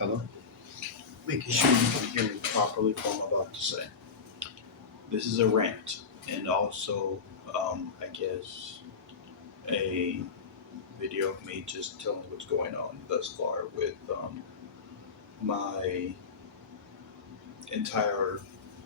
Hello? Making sure you can hear me properly for what I'm about to say. This is a rant and also, I guess, a video of me just telling what's going on thus far with my entire,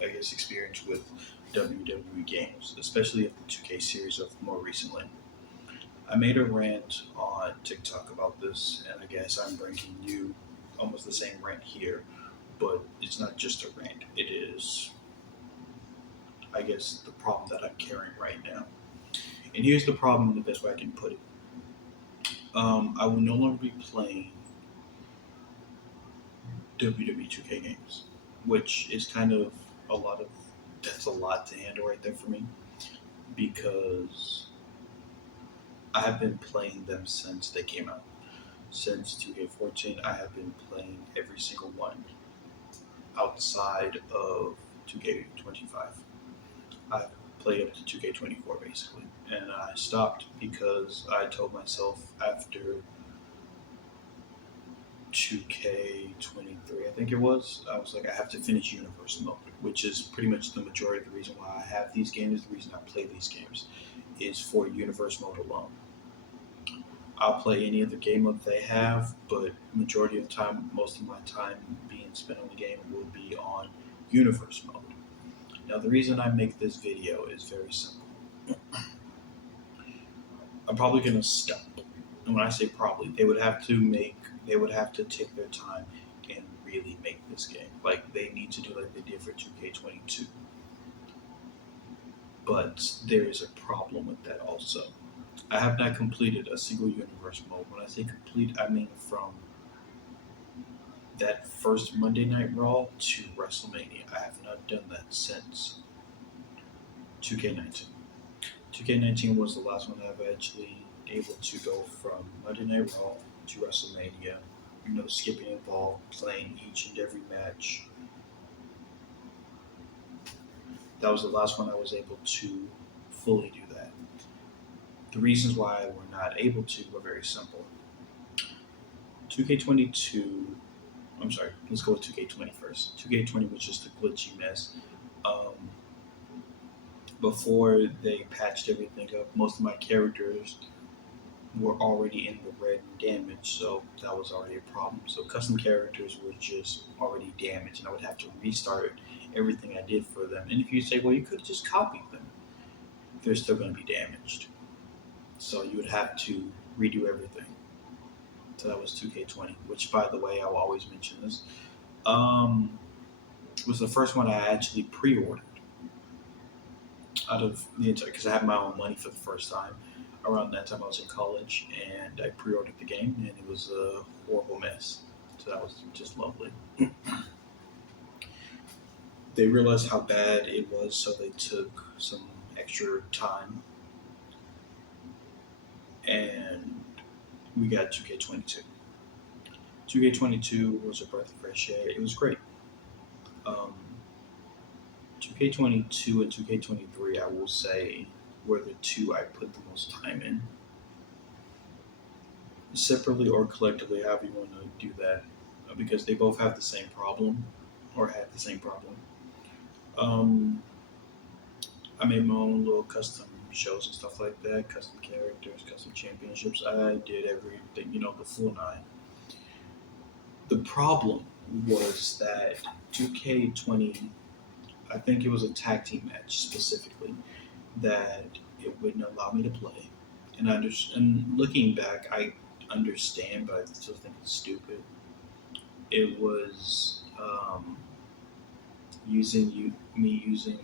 I guess, experience with WWE games, especially of the 2K series of more recently. I made a rant on TikTok about this, and I guess I'm bringing you almost the same rant here, but it's not just a rant. It is, I guess, the problem that I'm carrying right now. And here's the problem, the best way I can put it. I will no longer be playing WWE 2K games, which is kind of a lot of, that's a lot to handle right there for me because I have been playing them since they came out. Since 2K14, I have been playing every single one outside of 2K25. I've played up to 2K24 basically, and I stopped because I told myself after 2K23, I think it was, I was like, I have to finish Universe mode, which is pretty much the majority of the reason why I have these games. The reason I play these games is for Universe mode alone. I'll play any other game mode they have, but majority of the time, most of my time being spent on the game will be on Universe mode. Now, the reason I make this video is very simple. I'm probably gonna stop. And when I say probably, they would have to take their time and really make this game. Like they need to do like they did for 2K22. But there is a problem with that also. I have not completed a single universe mode. When I say complete, I mean from that first Monday Night Raw to WrestleMania. I have not done that since 2K19. 2K19 was the last one I've actually able to go from Monday Night Raw to WrestleMania. No skipping involved, playing each and every match. That was the last one I was able to fully do that. The reasons why we're not able to were very simple. 2K22, I'm sorry, let's go with 2K20 first. 2K20 was just a glitchy mess. Um, Before they patched everything up, most of my characters were already in the red and damaged, so that was already a problem. So custom characters were just already damaged, and I would have to restart everything I did for them. And if you say, well, you could have just copied them, they're still going to be damaged. So you would have to redo everything. So that was 2K20, which, by the way, I will always mention this. Um, was the first one I actually pre-ordered out of the entire because I had my own money for the first time. Around that time, I was in college, and I pre-ordered the game, and it was a horrible mess. So that was just lovely. They realized how bad it was, so they took some extra time, and we got 2K22. 2K22 was a breath of fresh air. It was great. Um, 2K22 and 2K23, I will say, were the two I put the most time in. Separately or collectively, however you want to do that, because they both have the same problem, or had the same problem. Um, I made my own little custom shows and stuff like that, custom characters, custom championships. I did everything, the full nine. The problem was that 2K20, I think it was a tag team match specifically, that it wouldn't allow me to play. And looking back, I understand, but I still think it's stupid. It was me using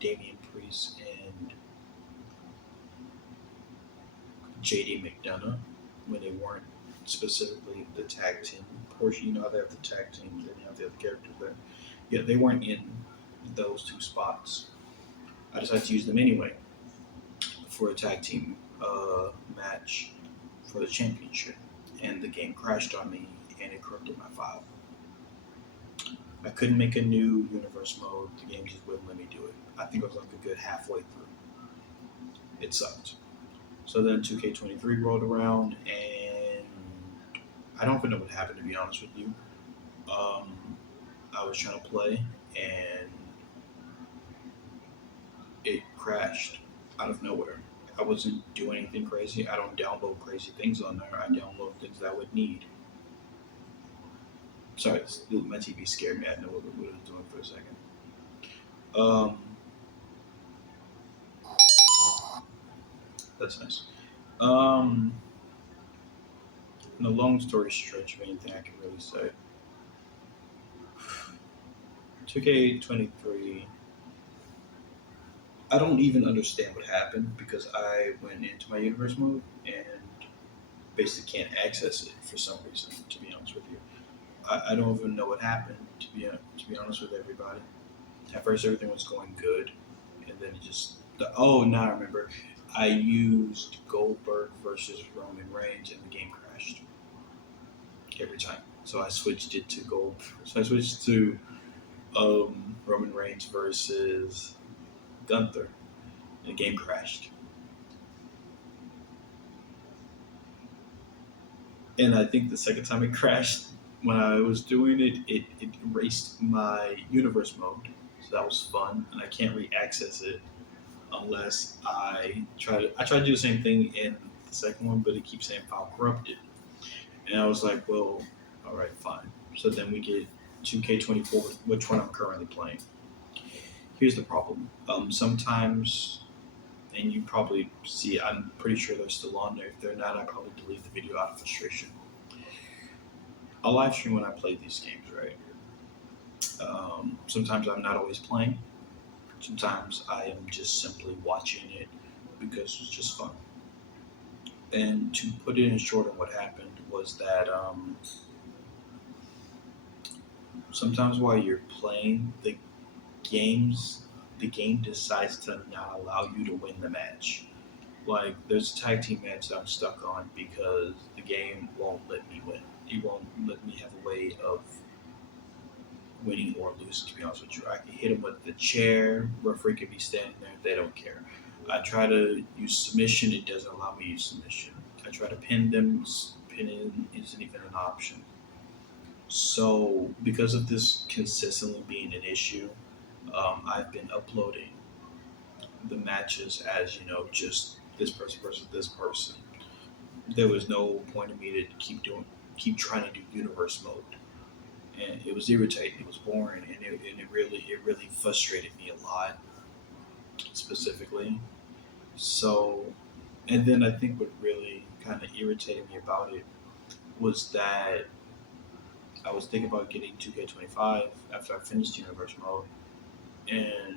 Damian Priest and JD McDonough when they weren't specifically the tag team portion. You know how they have the tag team, then you have the other characters there. Yeah, they weren't in those two spots. I decided to use them anyway for a tag team match for the championship, and the game crashed on me and it corrupted my file. I couldn't make a new universe mode. The game just wouldn't let me do it. I think I was like a good halfway through. It sucked. So then 2K23 rolled around, and I don't even know what happened, to be honest with you. Um, I was trying to play and it crashed out of nowhere. I wasn't doing anything crazy. I don't download crazy things on there. I download things that I would need. Sorry, my TV scared me. I didn't know what it was doing for a second. Um, that's nice. Um, in a long story stretch of anything I can really say, 2K23. I don't even understand what happened because I went into my universe mode and basically can't access it for some reason. To be honest with you, I don't even know what happened. To be honest with everybody, at first everything was going good, and then it just oh now I remember. I used Goldberg versus Roman Reigns and the game crashed every time. So I switched it to Gold. So I switched to Roman Reigns versus Gunther, and the game crashed. And I think the second time it crashed, when I was doing it, it erased my universe mode. So that was fun, and I can't re-access it unless I try to do the same thing in the second one, but it keeps saying file corrupted. And I was like, well, all right, fine. So then we get 2K24, which one I'm currently playing. Here's the problem. Sometimes, and you probably see, I'm pretty sure they're still on there. If they're not, I probably delete the video out of frustration. I'll live stream when I play these games, right? Sometimes I'm not always playing. Sometimes I am just simply watching it because it's just fun. And to put it in short, on what happened was that sometimes while you're playing games, the game decides to not allow you to win the match. Like there's a tag team match that I'm stuck on because the game won't let me win. It won't let me have a way of winning or losing. To be honest with you, I can hit them with the chair. Referee could be standing there. They don't care. I try to use submission. It doesn't allow me to use submission. I try to pin them. Pinning isn't even an option. So because of this consistently being an issue, I've been uploading the matches as just this person versus this person. There was no point in me to keep trying to do universe mode, and it was irritating. It was boring, and it really frustrated me a lot, specifically. So, and then I think what really kind of irritated me about it was that I was thinking about getting 2K25 after I finished universe mode, and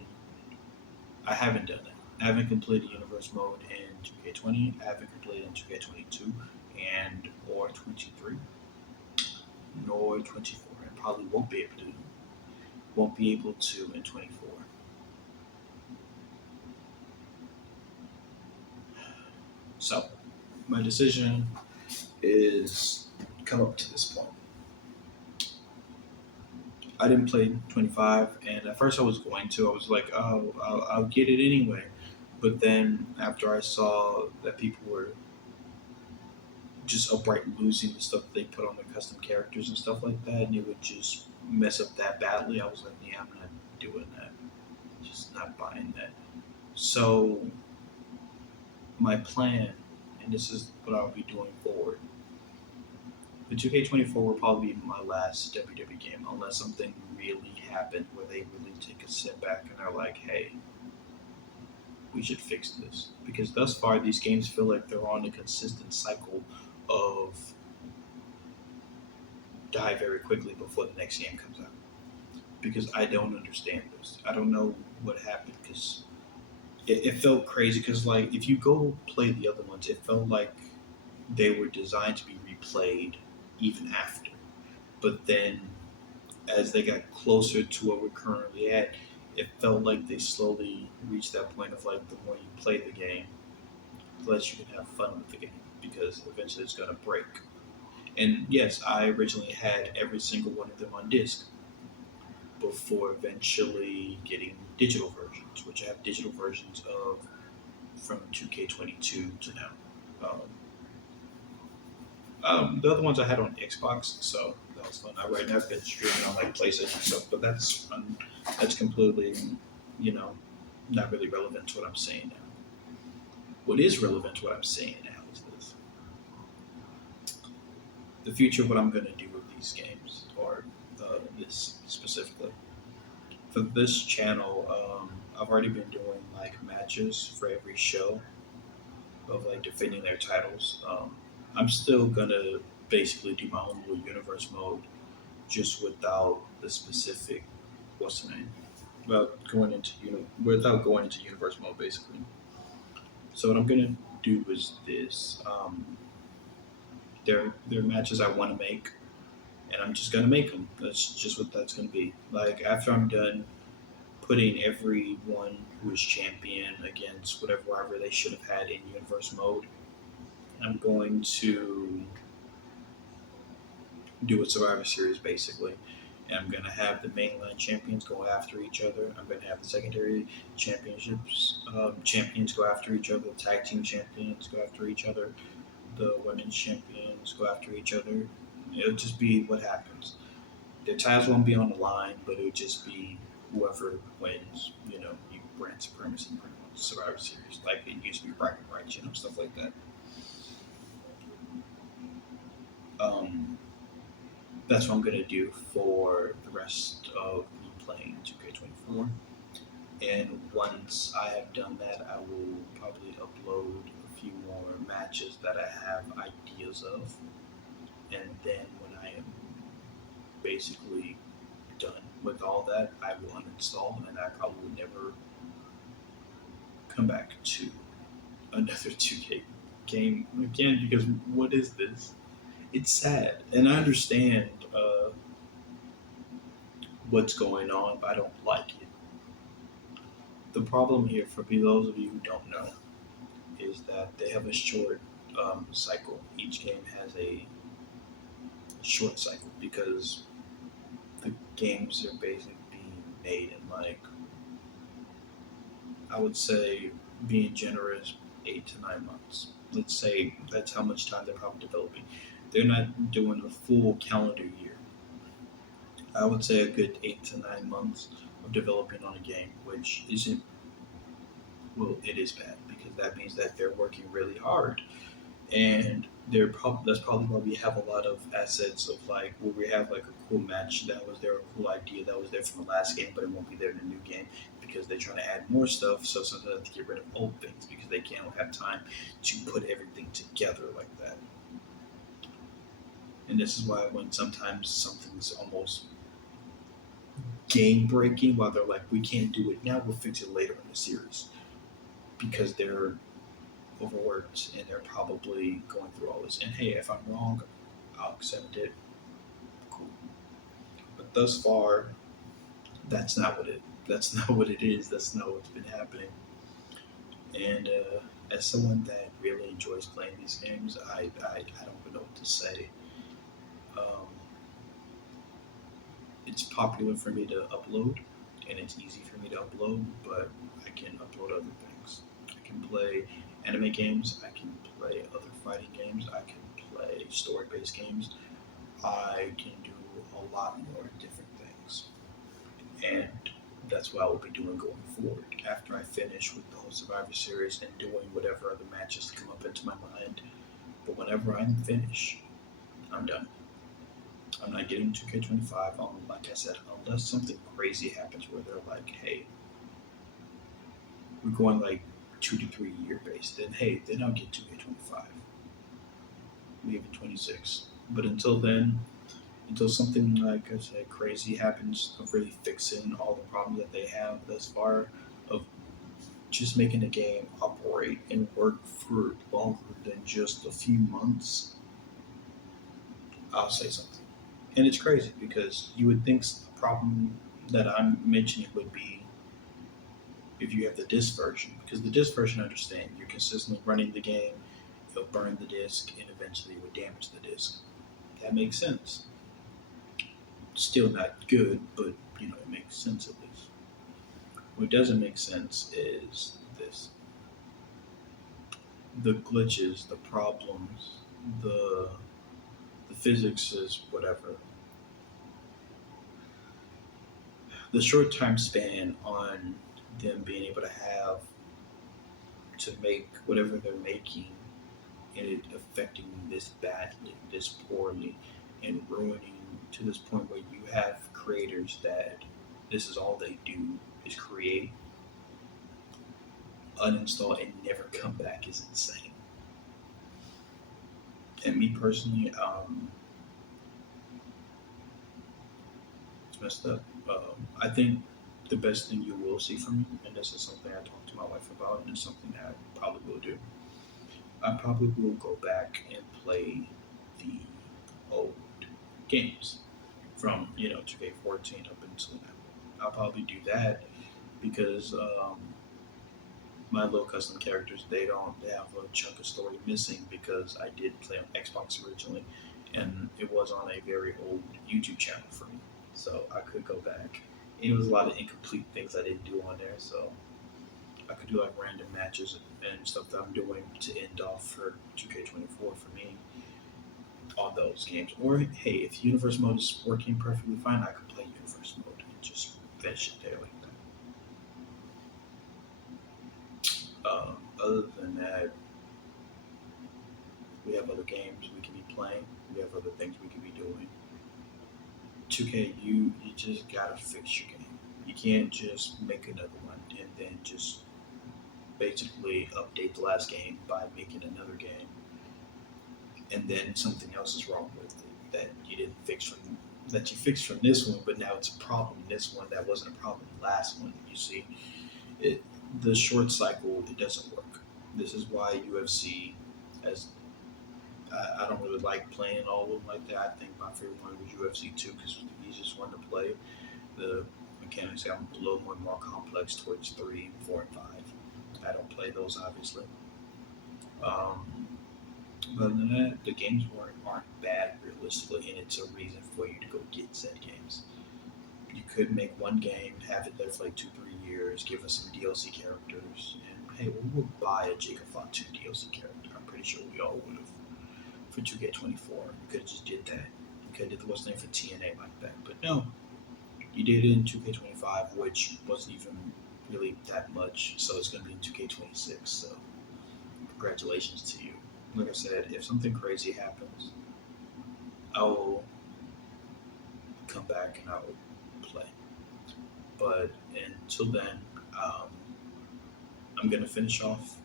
I haven't done it. I haven't completed universe mode in 2K20. I haven't completed in 2K22 and or 23 nor 24. I probably won't be able to in 24. So my decision is come up to this point. I didn't play 25, and at first I was going to. I was like, oh, I'll get it anyway. But then after I saw that people were just upright losing the stuff that they put on their custom characters and stuff like that, and it would just mess up that badly. I was like, yeah, I'm not doing that. Just not buying that. So my plan, and this is what I'll be doing forward. The 2K24 will probably be my last WWE game, unless something really happened where they really take a step back and they're like, hey, we should fix this. Because thus far, these games feel like they're on a consistent cycle of die very quickly before the next game comes out. Because I don't understand this. I don't know what happened because it felt crazy. Because like if you go play the other ones, it felt like they were designed to be replayed even after. But then as they got closer to where we're currently at, it felt like they slowly reached that point of like the more you play the game, the less you can have fun with the game because eventually it's going to break. And yes, I originally had every single one of them on disc before eventually getting digital versions, which I have digital versions of from 2K22 to now. Um, The other ones I had on Xbox, so that was fun. Right now I've been streaming on like PlayStation stuff, but that's fun. That's completely, you know, not really relevant to what I'm saying now. What is relevant to what I'm saying now is this: the future of what I'm going to do with these games, or this specifically. For this channel, I've already been doing like matches for every show of like defending their titles. I'm still gonna basically do my own little universe mode, just without the specific what's the name, without going into without going into universe mode basically. So what I'm gonna do is this: they're matches I want to make, and I'm just gonna make them. That's just what that's gonna be. Like after I'm done putting everyone who is champion against whatever rivalry they should have had in universe mode, I'm going to do a Survivor Series basically. And I'm going to have the mainline champions go after each other. I'm going to have the secondary championships champions go after each other. The tag team champions go after each other. The women's champions go after each other. It'll just be what happens. Their titles won't be on the line, but it'll just be whoever wins. You brand supremacy pretty much Survivor Series, like it used to be bragging rights, stuff like that. Um, that's what I'm gonna do for the rest of me playing 2K24. And once I have done that, I will probably upload a few more matches that I have ideas of. And then when I am basically done with all that, I will uninstall and I probably will never come back to another 2K game again because what is this? It's sad. And I understand what's going on, but I don't like it. The problem here, for those of you who don't know, is that they have a short cycle. Each game has a short cycle because the games are basically being made in like, I would say, being generous, 8 to 9 months. Let's say that's how much time they're probably developing. They're not doing a full calendar year. I would say a good 8 to 9 months of developing on a game, which isn't, well, it is bad because that means that they're working really hard, and that's probably why we have a lot of assets of like where we have like a cool match that was there, a cool idea that was there from the last game, but it won't be there in the new game because they're trying to add more stuff. So sometimes they have to get rid of old things because they can't have time to put everything together like that. And this is why when sometimes something's almost game breaking, while they're like, we can't do it now, we'll fix it later in the series because they're overworked and they're probably going through all this. And hey, if I'm wrong, I'll accept it. Cool. But thus far, that's not what it. That's not what it is. That's not what's been happening. And as someone that really enjoys playing these games, I don't even know what to say. Um, it's popular for me to upload, and it's easy for me to upload, but I can upload other things. I can play anime games. I can play other fighting games. I can play story-based games. I can do a lot more different things. And that's what I will be doing going forward after I finish with the whole Survivor Series and doing whatever other matches come up into my mind. But whenever I'm finished, I'm done. I'm not getting 2K25. Like I said, unless something crazy happens where they're like, hey, we're going like 2 to 3 year base, then hey, then I'll get 2K25, maybe 26. But until then, until something like I said crazy happens of really fixing all the problems that they have thus far, of just making the game operate and work for longer than just a few months, I'll say something. And it's crazy because you would think a problem that I'm mentioning would be if you have the disc version, because the disc version, I understand you're consistently running the game, it'll burn the disc, and eventually it would damage the disc. That makes sense. Still not good, but it makes sense at least. What doesn't make sense is this: the glitches, the problems, the The physics is whatever. The short time span on them being able to have to make whatever they're making and it affecting this badly, this poorly, and ruining to this point where you have creators that this is all they do is create, uninstall, and never come back is insane. And me personally, it's messed up. I think the best thing you will see from me, and this is something I talked to my wife about, and it's something that I probably will do. I probably will go back and play the old games from 2K14 up until now. I'll probably do that because my little custom characters they have a chunk of story missing because I did play on Xbox originally, and it was on a very old YouTube channel for me. So I could go back. And it was a lot of incomplete things I didn't do on there, so I could do like random matches and stuff that I'm doing to end off for 2K24 for me on those games. Or hey, if universe mode is working perfectly fine, I could play universe mode and just finish it there like that. Other than that, we have other games we can be playing. We have other things we can be doing. 2K, you just gotta fix your game. You can't just make another one and then just basically update the last game by making another game, and then something else is wrong with it that you didn't fix from that you fixed from this one, but now it's a problem in this one that wasn't a problem in the last one. You see, it the short cycle it doesn't work. This is why UFC as I don't really like playing all of them like that. I think my favorite one was UFC 2 because it was the easiest one to play. The mechanics got a little more complex towards 3, 4, and 5. I don't play those obviously. Um, but other than that, the games aren't bad realistically, and it's a reason for you to go get said games. You could make one game, have it there for like 2, 3 years, give us some DLC characters, and hey, we would buy a Jigafont 2 DLC character. I'm pretty sure we all would have for 2K24. You could have just did that. You could have did what's name for TNA like that, but no, you did it in 2K25, which wasn't even really that much. So it's going to be in 2K26. So congratulations to you. Like I said, if something crazy happens, I will come back and I will play. But until then, um, I'm going to finish off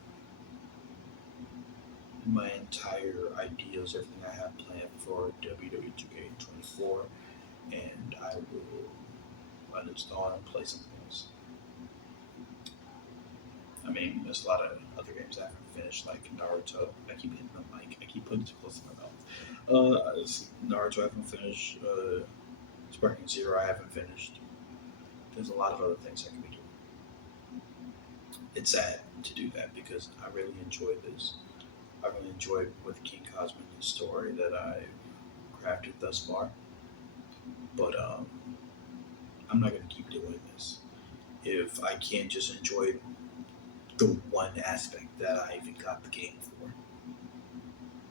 my entire ideas, everything I have planned for WWE 2K24, and I will uninstall and play something else. I mean, there's a lot of other games I haven't finished, like Naruto. I keep hitting the mic. I keep putting it too close to my mouth. Naruto I haven't finished. Sparking Zero I haven't finished. There's a lot of other things I can be doing. It's sad to do that because I really enjoy this. I really enjoyed with King Cosmo the story that I've crafted thus far. But I'm not going to keep doing this if I can't just enjoy the one aspect that I even got the game for.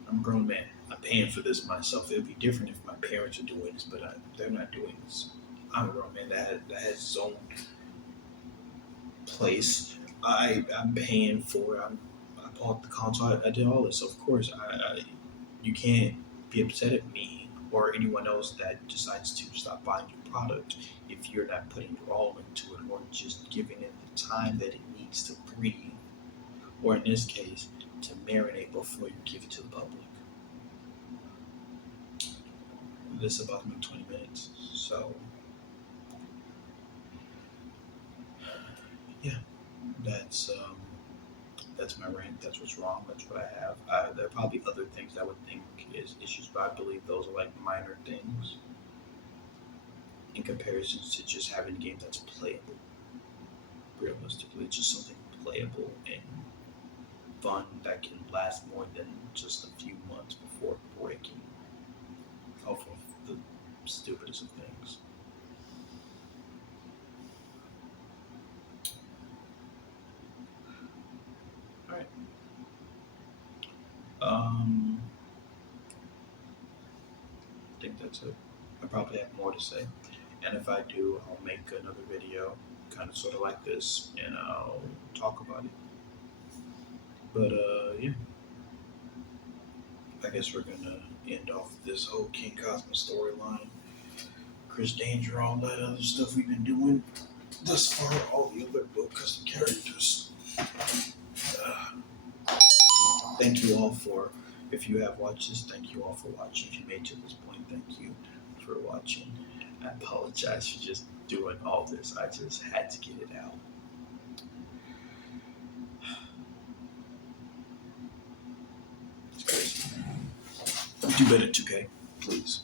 I'm a grown man. I'm paying for this myself. It'd be different if my parents are doing this, but they're not doing this. I'm a grown man that has his own place. I'm paying for it. I bought the console. I did all this. So of course, you can't be upset at me or anyone else that decides to stop buying your product if you're not putting your all into it or just giving it the time that it needs to breathe, or in this case, to marinate before you give it to the public. This is about to make 20 minutes. So, yeah, that's um, that's my rant. That's what's wrong. That's what I have. There are probably other things I would think is issues, but I believe those are like minor things in comparison to just having a game that's playable. Realistically, just something playable and fun that can last more than just a few months before breaking off of the stupidest of things. All right. Um, think that's it. I probably have more to say. And if I do, I'll make another video, kind of sort of like this, and I'll talk about it. But yeah, I guess we're gonna end off this whole King Cosmo storyline, Chris Danger, all that other stuff we've been doing thus far, all the other book custom characters. Thank you all for, if you have watched this, thank you all for watching. If you made it to this point, thank you for watching. I apologize for just doing all this. I just had to get it out. It's crazy. Do better, 2K, please.